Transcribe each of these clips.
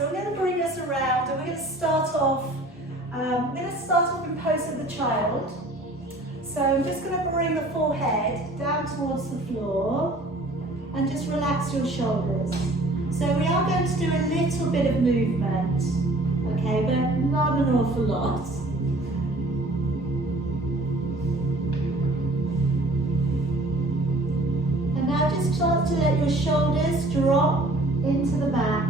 So we're going to bring us around and we're going to start off in pose of the child. So I'm just going to bring the forehead down towards the floor and just relax your shoulders. So we are going to do a little bit of movement, okay, but not an awful lot. And now just start to let your shoulders drop into the mat.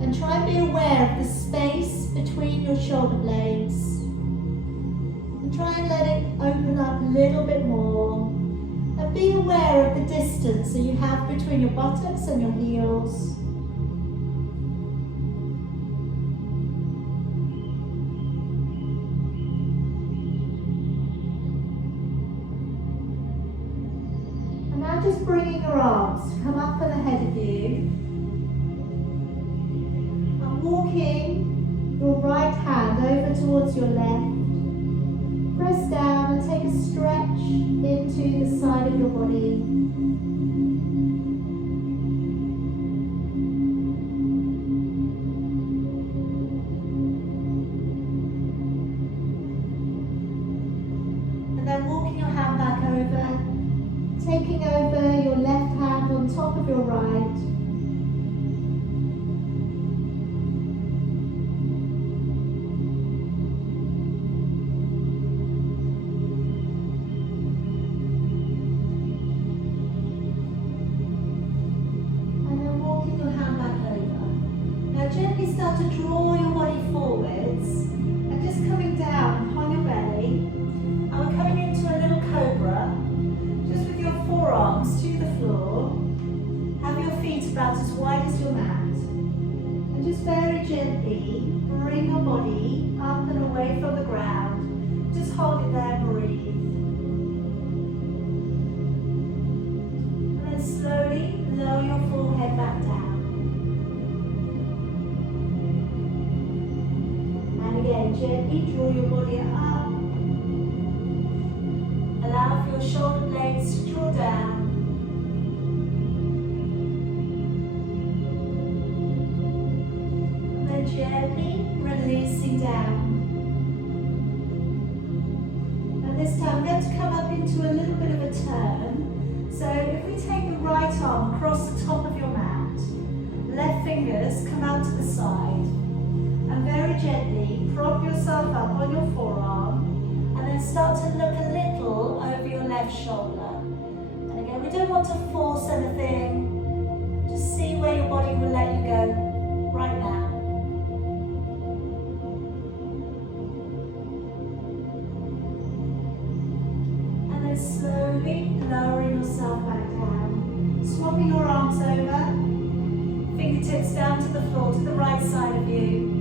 And try and be aware of the space between your shoulder blades. And try and let it open up a little bit more. And be aware of the distance that you have between your buttocks and your heels. And now just bringing your arms to come up and ahead of you. Walking your right hand over towards your left. Press down and take a stretch into the side of your body. And then walking your hand back over, taking over your left hand on top of your right. Gently start to draw your body forwards and just coming down upon your belly. And we're coming into a little Cobra, just with your forearms to the floor. Have your feet about as wide as your mat. And just very gently bring your body up and away from the ground. Just hold it there and breathe. And then slowly lower your forehead back down. Again, gently draw your body up. Allow for your shoulder blades to draw down. And then gently releasing down. And this time we're going to come up into a little bit of a turn. So if we take the right arm across the top of your mat, left fingers come out to the side. And very gently prop yourself up on your forearm and then start to look a little over your left shoulder. And again, we don't want to force anything. Just see where your body will let you go right now. And then slowly lowering yourself back down. Swapping your arms over. Fingertips down to the floor, to the right side of you.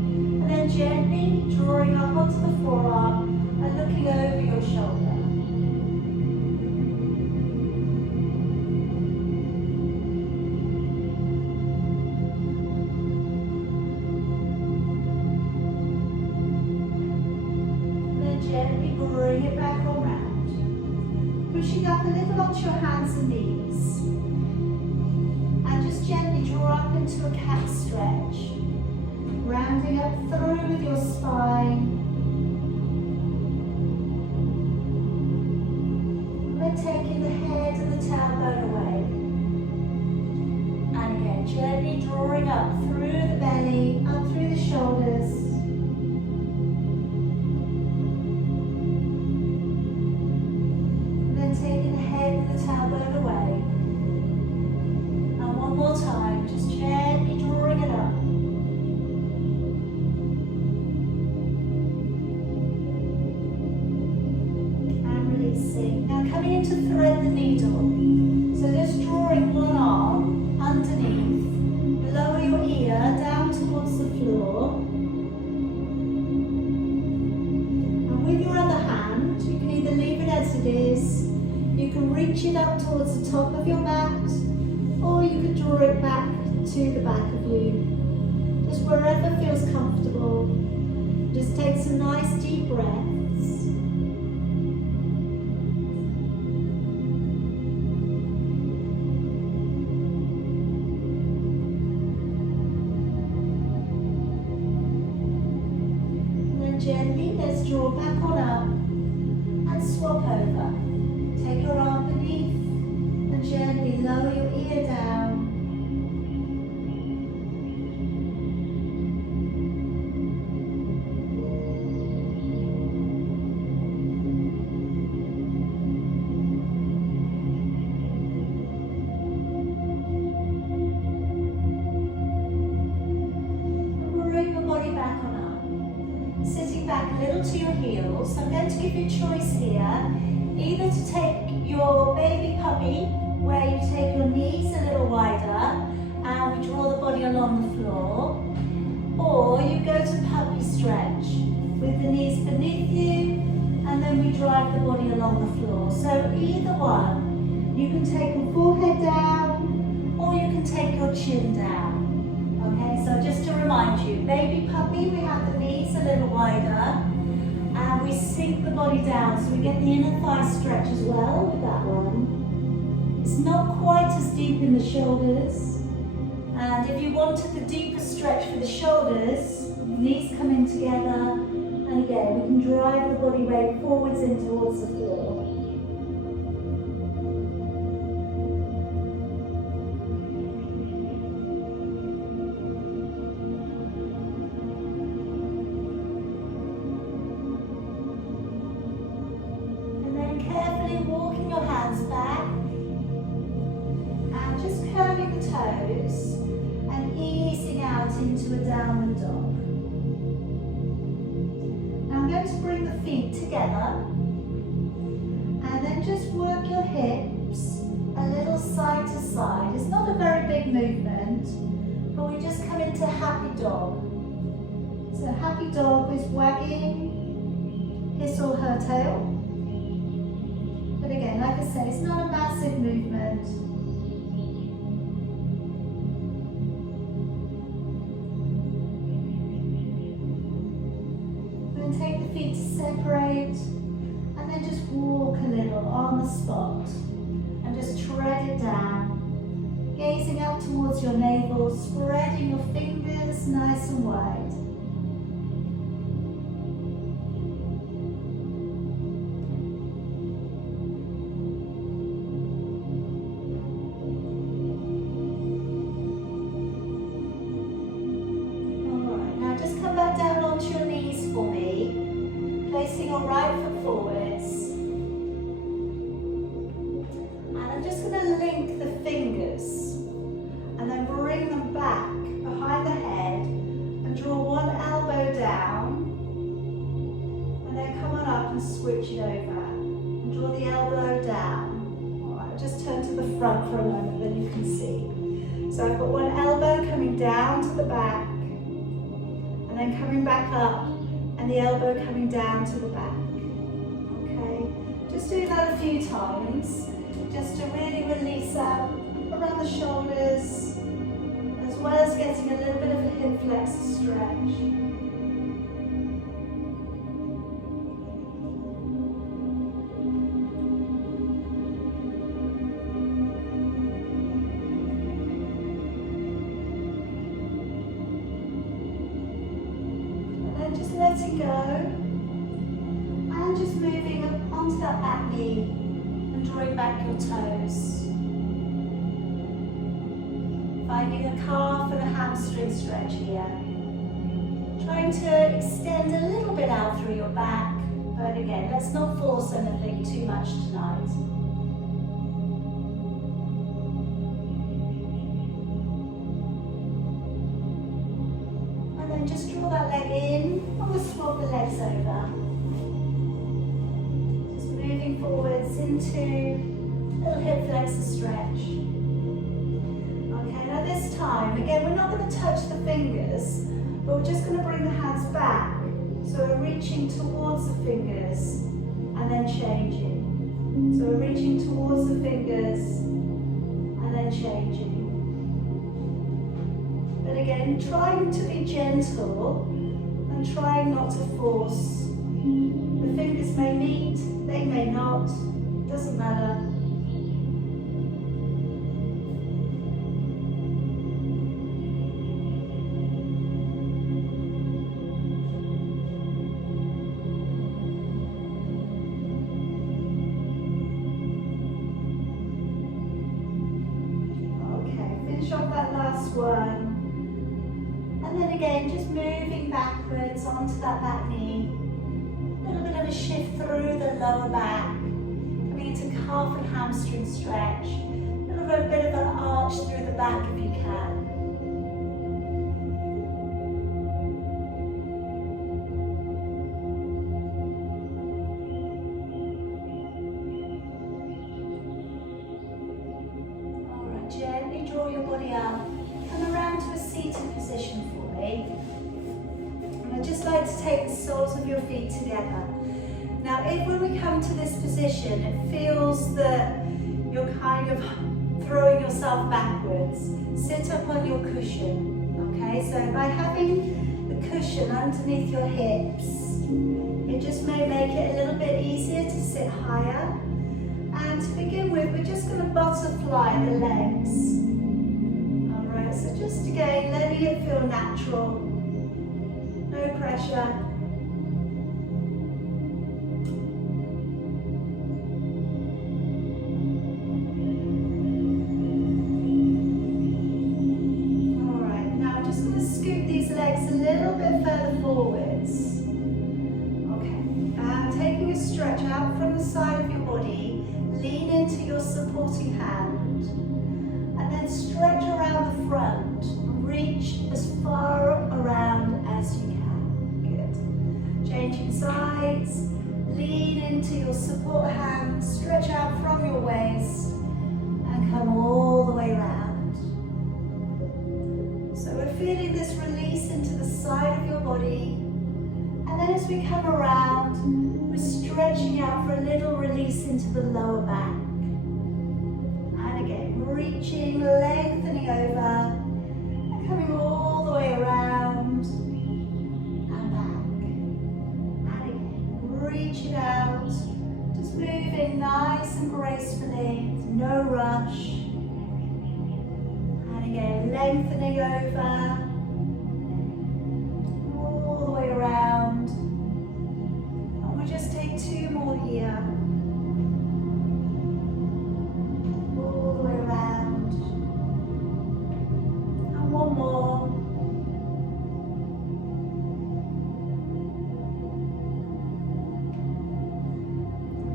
And then gently drawing up onto the forearm and looking over your shoulder. And then gently bring it back around. Pushing up a little onto your hands and knees. And just gently draw up into a cat stretch. Rounding up through with your spine. Then taking the head and the tailbone away. And again, gently drawing up through the belly, up through the shoulders. And then taking the head and the tailbone away. And one more time, just gently drawing it up. Now coming into thread the needle. So just drawing one arm underneath, lower your ear down towards the floor. And with your other hand, you can either leave it as it is, you can reach it up towards the top of your mat, or you can draw it back to the back of you. Just wherever feels comfortable. Just take some nice deep breaths. draw back on up and swap over. Take your arm beneath and gently lower your ear down. To your heels. I'm going to give you a choice here, either to take your baby puppy, where you take your knees a little wider and we draw the body along the floor, or you go to puppy stretch with the knees beneath you and then we drive the body along the floor. So either one, you can take your forehead down or you can take your chin down. Okay, so just to remind you, baby puppy, we have the knees a little wider and we sink the body down, so we get the inner thigh stretch as well with that one. It's not quite as deep in the shoulders, and if you wanted the deeper stretch for the shoulders, knees come in together, and again we can drive the body weight forwards in towards the floor. Into a downward dog. Now I'm going to bring the feet together and then just work your hips a little side to side. It's not a very big movement, but we just come into happy dog. So happy dog is wagging his or her tail. But again, like I say, it's not a massive movement. Take the feet to separate and then just walk a little on the spot and just tread it down, gazing up towards your navel, spreading your fingers nice and wide. Alright, now just come back down onto your knees for me. Placing your right foot forwards, and I'm just going to link the fingers and then bring them back behind the head and draw one elbow down and then come on up and switch it over and draw the elbow down. Alright, just turn to the front for a moment, then you can see. So I've got one elbow coming down to the back and then coming back up, and the elbow coming down to the back. Okay, just do that a few times, just to really release out around the shoulders, as well as getting a little bit of a hip flexor stretch. Letting go and just moving up onto that back knee and drawing back your toes. Finding a calf and a hamstring stretch here. Trying to extend a little bit out through your back, but again, let's not force anything too much tonight. And then just draw that leg in. We'll swap the legs over. Just moving forwards into a little hip flexor stretch. Okay, now this time, again, we're not going to touch the fingers, but we're just going to bring the hands back. So we're reaching towards the fingers and then changing. So we're reaching towards the fingers and then changing. But again, trying to be gentle and trying not to force. The fingers may meet, they may not, doesn't matter. that last one. And then again, just moving backwards onto that back knee. A little bit of a shift through the lower back. Coming into calf and hamstring stretch. A little bit of an arch through the back if you can. Gently draw your body up. Come around to a seated position for me. And I'd just like to take the soles of your feet together. Now, if when we come to this position, it feels that you're kind of throwing yourself backwards, sit up on your cushion. Okay, so by having the cushion underneath your hips, it just may make it a little bit easier to sit higher. And to begin with, we're just going to butterfly the legs. Alright, so just again, letting it feel natural. No pressure. Alright, now I'm just going to scoot these legs a little bit further forwards. Okay, and taking a stretch out from the side of your body. Lean into your supporting hand and then stretch around the front. Reach as far around as you can. Good. Changing sides. Lean into your support hand. Stretch out from your waist and come all the way around. So we're feeling this release into the side of your body. And then as we come around, we're stretching out for a little release into the lower back. And again, reaching, lengthening over, and coming all the way around and back. And again, reach it out, just moving nice and gracefully, no rush. And again, lengthening over, all the way around. We'll just take two more here. All the way around. And one more.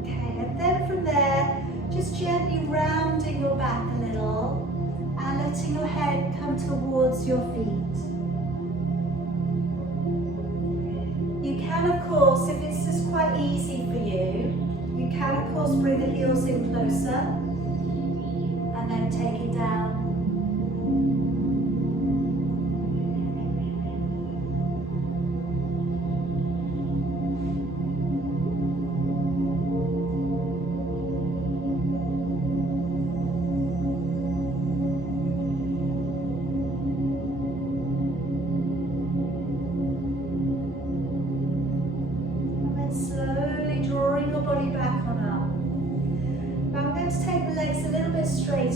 Okay, and then from there, just gently rounding your back a little and letting your head come towards your feet. You can, of course, if it's just quite easy for you, you can, of course, bring the heels in closer and then take it down.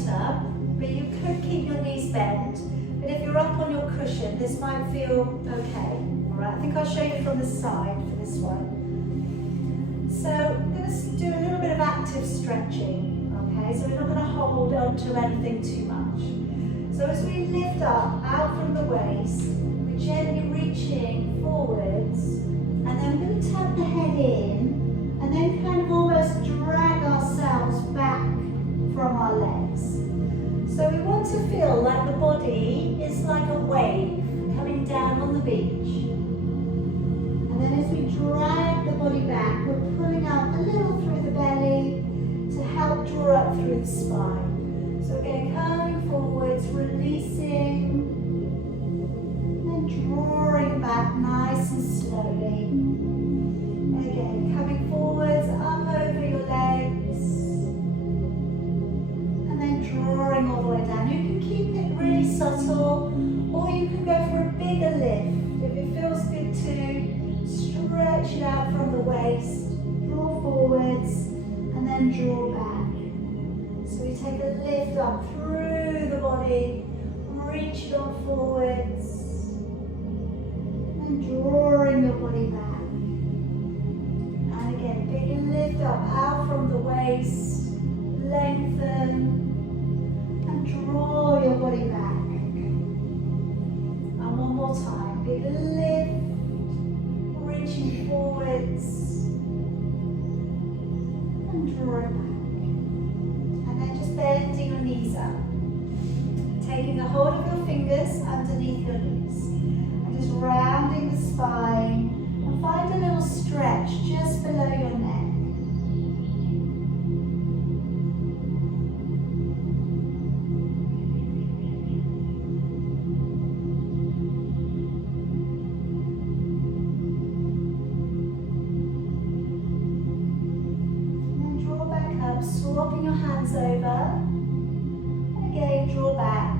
Up, but you could keep your knees bent, but if you're up on your cushion, this might feel okay. Alright, I think I'll show you from the side for this one. So I'm going to do a little bit of active stretching, okay, so we're not going to hold on to anything too much. So as we lift up, out from the waist, we're gently reaching forwards, and then we're going to tap the head in, and then kind of almost drag ourselves back from our legs. So we want to feel like the body is like a wave coming down on the beach. And then as we drag the body back, we're pulling up a little through the belly to help draw up through the spine. So again, coming forwards, releasing, and drawing back nice and slowly. Again, coming forwards, up over your legs, drawing all the way down. You can keep it really subtle, or you can go for a bigger lift. If it feels good to stretch it out from the waist, draw forwards, and then draw back. So we take a lift up through the body, reach it on forwards, and drawing your body back. And again, big lift up out from the waist, lengthen, draw your body back. fingers underneath your knees. And just rounding the spine. And find a little stretch just below your neck. Swapping your hands over, and again draw back.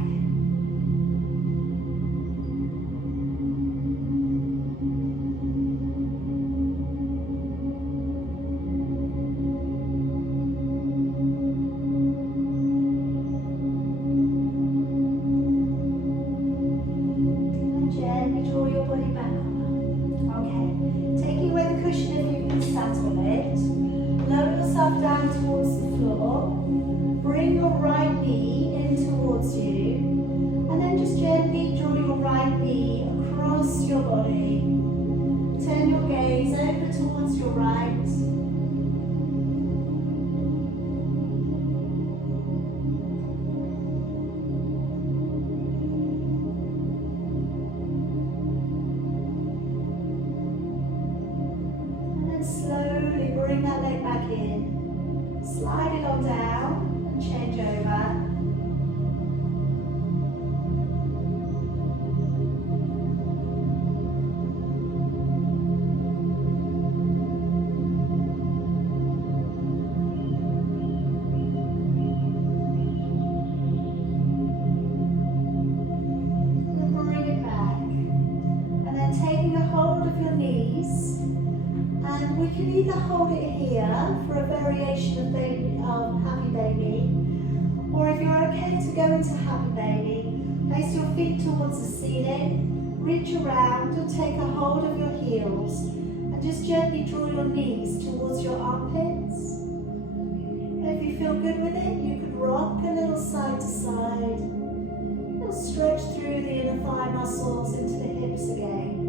And gently draw your body back on. Okay, taking away the cushion if you can sat on it. Lower yourself down towards the floor. Bring your right knee in towards you. And then just gently draw your right knee across your body. Turn your gaze over towards your right. And then slowly bring that leg back in. Slide it on down. Change over. And bring it back. And then taking a hold of your knees. And we can either hold it here for a variation of Happy Baby, or if you're okay to go into Happy Baby, place your feet towards the ceiling, reach around and take a hold of your heels, and just gently draw your knees towards your armpits. If you feel good with it, you can rock a little side to side, a little stretch through the inner thigh muscles into the hips again.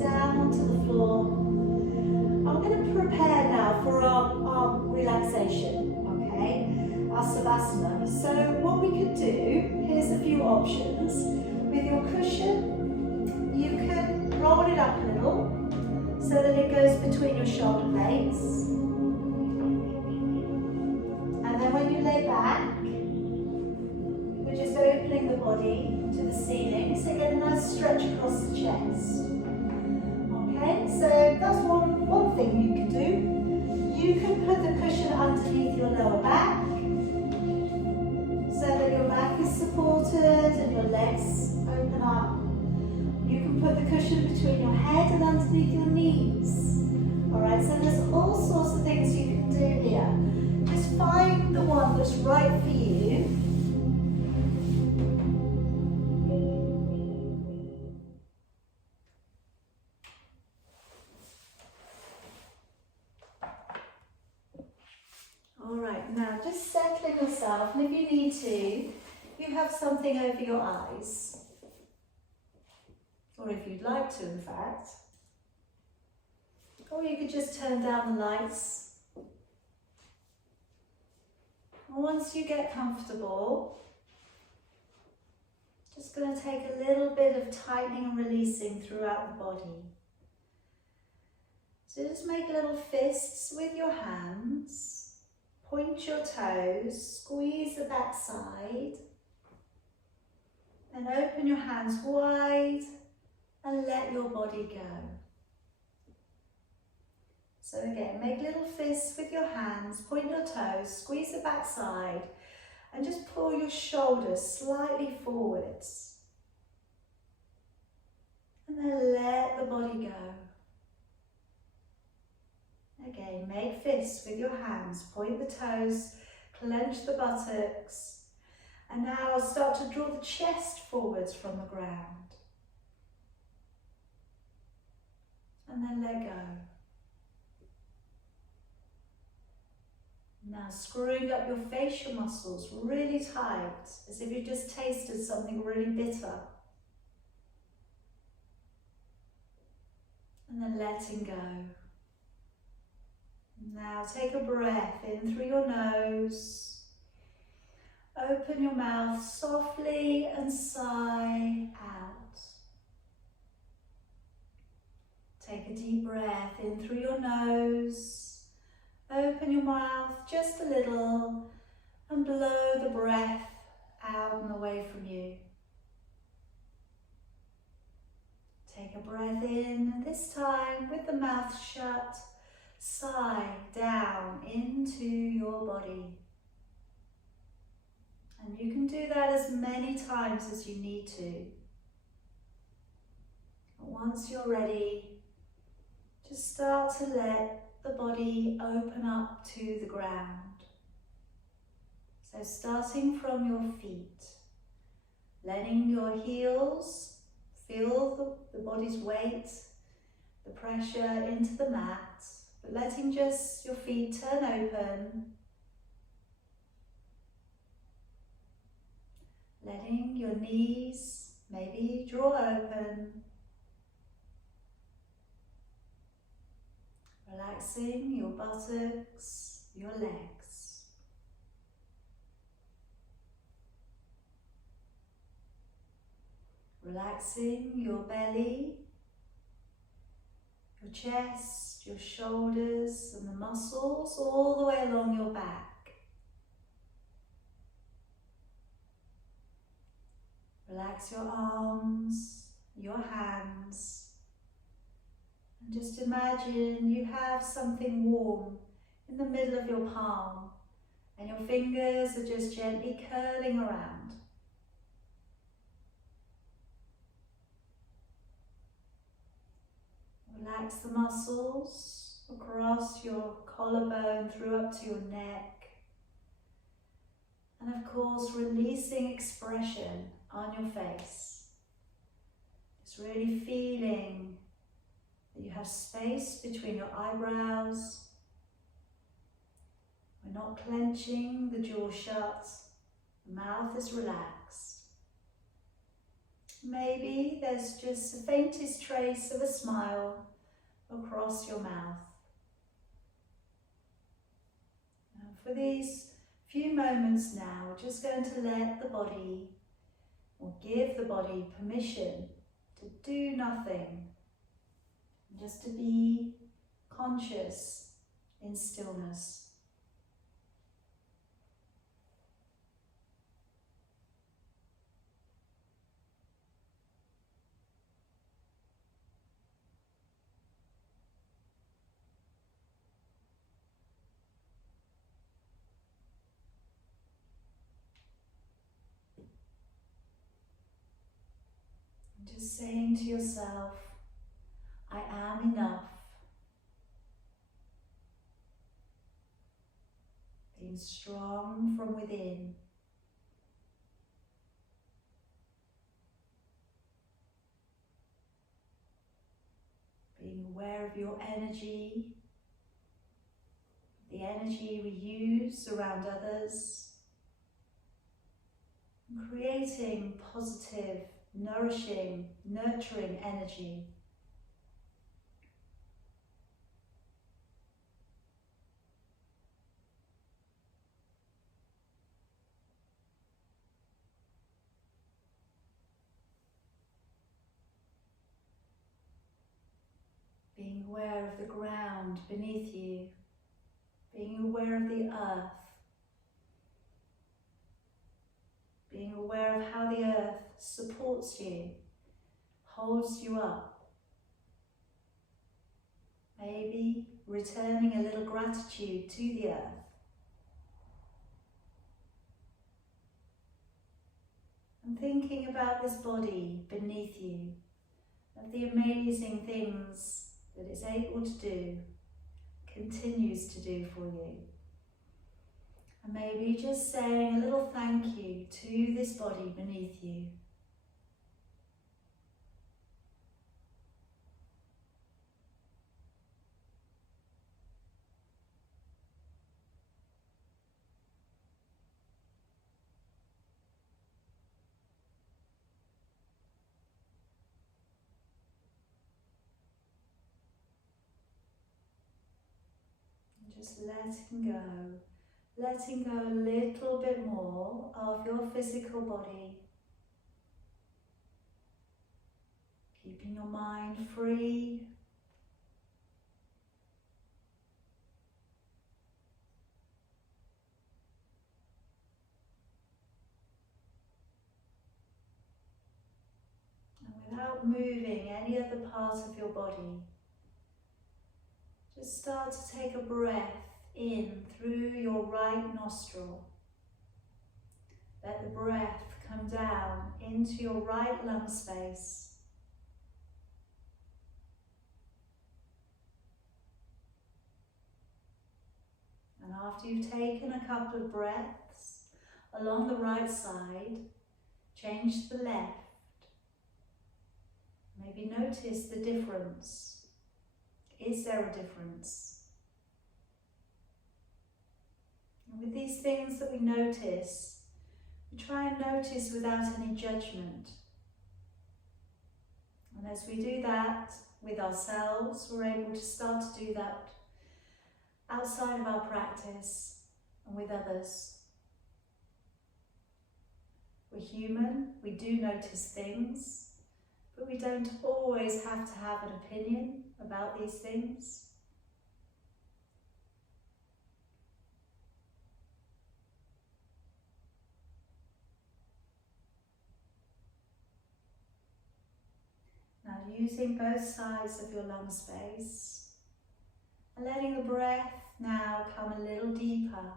Down onto the floor. I'm going to prepare now for our relaxation, okay? Our savasana. So what we could do, here's a few options. With your cushion, you can roll it up a little so that it goes between your shoulder blades. And then when you lay back, we're just opening the body to the ceiling, so get a nice stretch across the chest. Okay, so that's one thing you can do. You can put the cushion underneath your lower back so that your back is supported and your legs open up. You can put the cushion between your head and underneath your knees. Alright, so there's all sorts of things you can do here. Just find the one that's right for you. Alright, now just settling yourself, and if you need to, you have something over your eyes. Or if you'd like to, in fact. Or you could just turn down the lights. And once you get comfortable, just going to take a little bit of tightening and releasing throughout the body. So just make little fists with your hands. Point your toes, squeeze the back side, and open your hands wide and let your body go. So again, make little fists with your hands, point your toes, squeeze the back side, and just pull your shoulders slightly forwards. And then let the body go. Again, make fists with your hands, point the toes, clench the buttocks, and now I'll start to draw the chest forwards from the ground. And then let go. Now screwing up your facial muscles really tight, as if you just tasted something really bitter. And then letting go. Now take a breath in through your nose. Open your mouth softly and sigh out. Take a deep breath in through your nose. Open your mouth just a little and blow the breath out and away from you. Take a breath in, this time with the mouth shut. Sigh down into your body. And you can do that as many times as you need to. And once you're ready, just start to let the body open up to the ground. So starting from your feet, letting your heels feel the body's weight, the pressure into the mat, but letting just your feet turn open. Letting your knees maybe draw open. Relaxing your buttocks, your legs. Relaxing your belly, your chest, your shoulders and the muscles all the way along your back. Relax your arms, your hands, and just imagine you have something warm in the middle of your palm and your fingers are just gently curling around. Relax the muscles across your collarbone through up to your neck. And of course, releasing expression on your face. Just really feeling that you have space between your eyebrows. We're not clenching the jaw shut. The mouth is relaxed. Maybe there's just the faintest trace of a smile across your mouth. Now for these few moments now, we're just going to let the body, or give the body permission to do nothing, just to be conscious in stillness. Just saying to yourself, I am enough. Being strong from within. Being aware of your energy, the energy we use around others. And creating positive, nourishing, nurturing energy. Being aware of the ground beneath you, being aware of the earth, being aware of how the earth supports you, holds you up. Maybe returning a little gratitude to the earth. And thinking about this body beneath you, of the amazing things that it's able to do, continues to do for you. And maybe just saying a little thank you to this body beneath you. Just letting go a little bit more of your physical body. Keeping your mind free. And without moving any other part of your body, just start to take a breath in through your right nostril. Let the breath come down into your right lung space. And after you've taken a couple of breaths along the right side, change to the left. Maybe notice the difference. Is there a difference? And with these things that we notice, we try and notice without any judgment. And as we do that with ourselves, we're able to start to do that outside of our practice and with others. We're human, we do notice things, but we don't always have to have an opinion about these things. Now using both sides of your lung space and letting the breath now come a little deeper.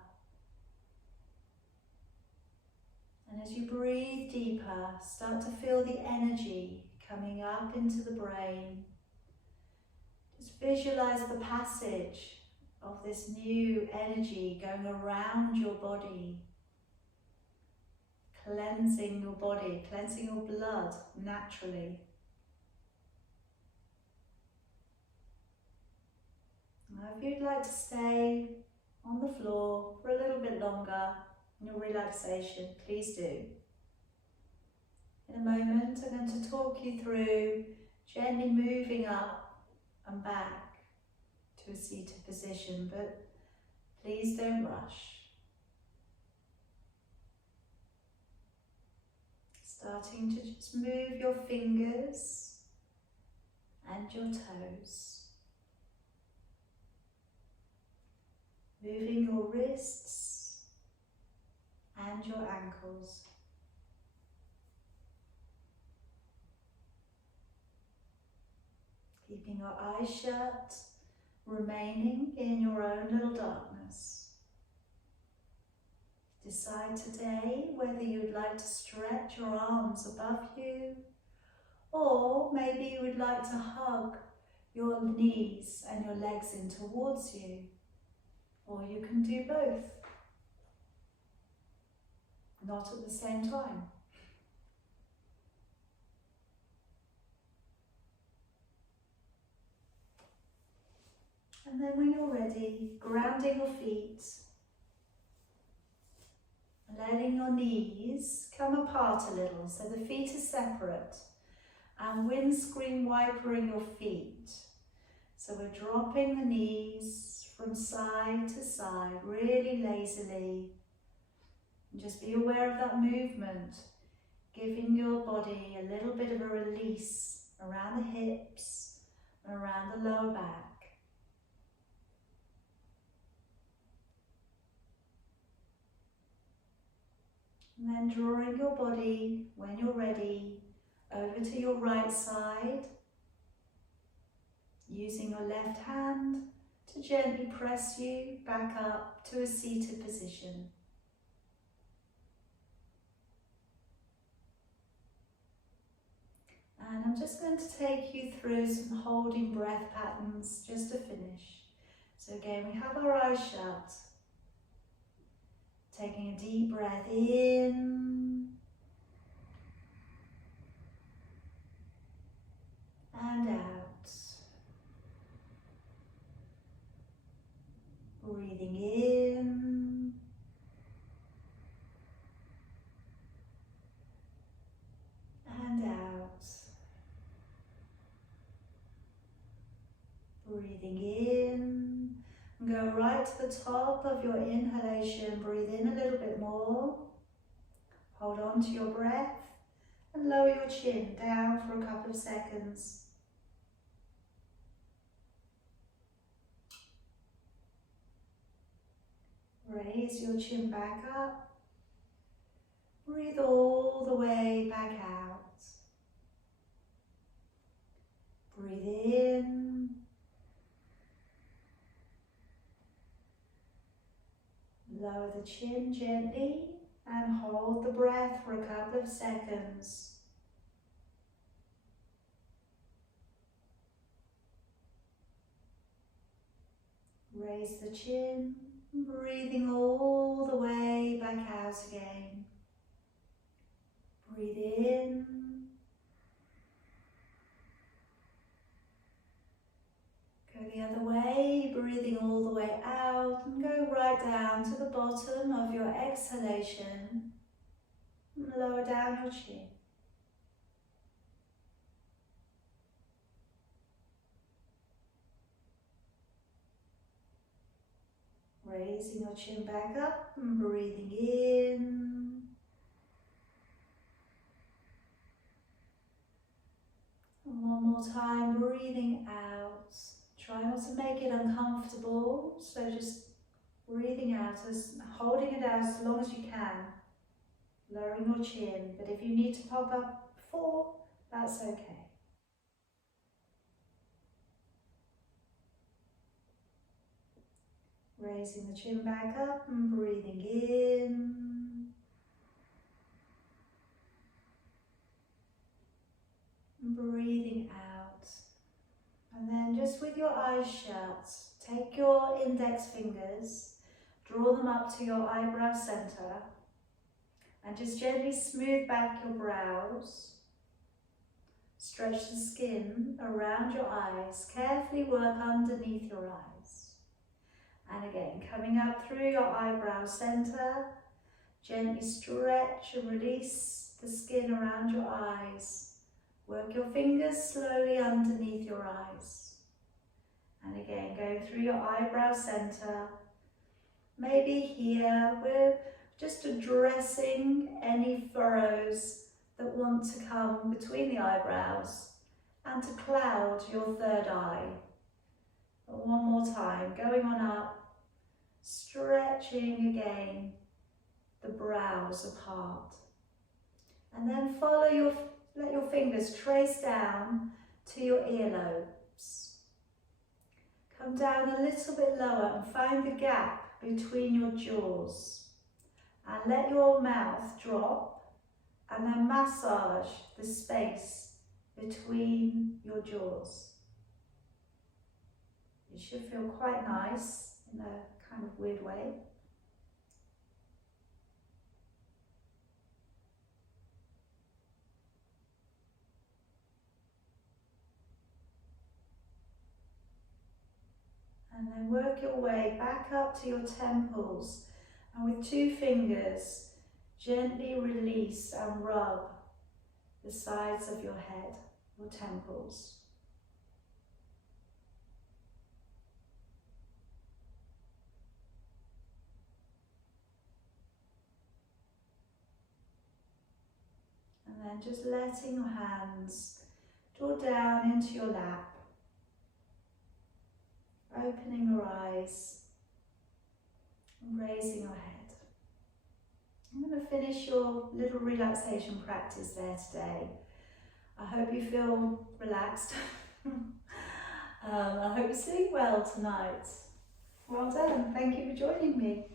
And as you breathe deeper, start to feel the energy coming up into the brain. Just visualize the passage of this new energy going around your body, cleansing your body, cleansing your blood naturally. Now, if you'd like to stay on the floor for a little bit longer in your relaxation, please do. In a moment, I'm going to talk you through gently moving up and back to a seated position, but please don't rush. Starting to just move your fingers and your toes. Moving your wrists and your ankles. Keeping your eyes shut, remaining in your own little darkness. Decide today whether you'd like to stretch your arms above you, or maybe you would like to hug your knees and your legs in towards you. Or you can do both, not at the same time. And then when you're ready, grounding your feet, letting your knees come apart a little so the feet are separate, and windscreen wipering your feet. So we're dropping the knees from side to side, really lazily. And just be aware of that movement, giving your body a little bit of a release around the hips and around the lower back. And then drawing your body, when you're ready, over to your right side, using your left hand to gently press you back up to a seated position. And I'm just going to take you through some holding breath patterns just to finish. So again, we have our eyes shut. Taking a deep breath in and out. Breathing in and out. Breathing in, and go right to the top of your inhalation. Breathe in a little bit more. Hold on to your breath and lower your chin down for a couple of seconds. Raise your chin back up. Breathe all the way back out. Breathe in. Lower the chin gently and hold the breath for a couple of seconds. Raise the chin, breathing all the way back out again. Breathe in. Go the other way, breathing all the way out, and go right down to the bottom of your exhalation. And lower down your chin. Raising your chin back up and breathing in. And one more time, breathing out. Try not to make it uncomfortable, so just breathing out, holding it out as long as you can, lowering your chin, but if you need to pop up before, that's okay. Raising the chin back up and breathing in. And breathing out. And then just with your eyes shut, take your index fingers, draw them up to your eyebrow center, and just gently smooth back your brows. Stretch the skin around your eyes, carefully work underneath your eyes. And again, coming up through your eyebrow center, gently stretch and release the skin around your eyes. Work your fingers slowly underneath your eyes. And again, going through your eyebrow center. Maybe here, we're just addressing any furrows that want to come between the eyebrows and to cloud your third eye. But one more time, going on up, stretching again the brows apart. And then let your fingers trace down to your earlobes. Come down a little bit lower and find the gap between your jaws. And let your mouth drop and then massage the space between your jaws. It should feel quite nice in a kind of weird way. And then work your way back up to your temples, and with 2 fingers, gently release and rub the sides of your head, your temples. And then just letting your hands draw down into your lap, opening your eyes and raising your head. I'm going to finish your little relaxation practice there today. I hope you feel relaxed. I hope you sleep well tonight. Well done. Thank you for joining me.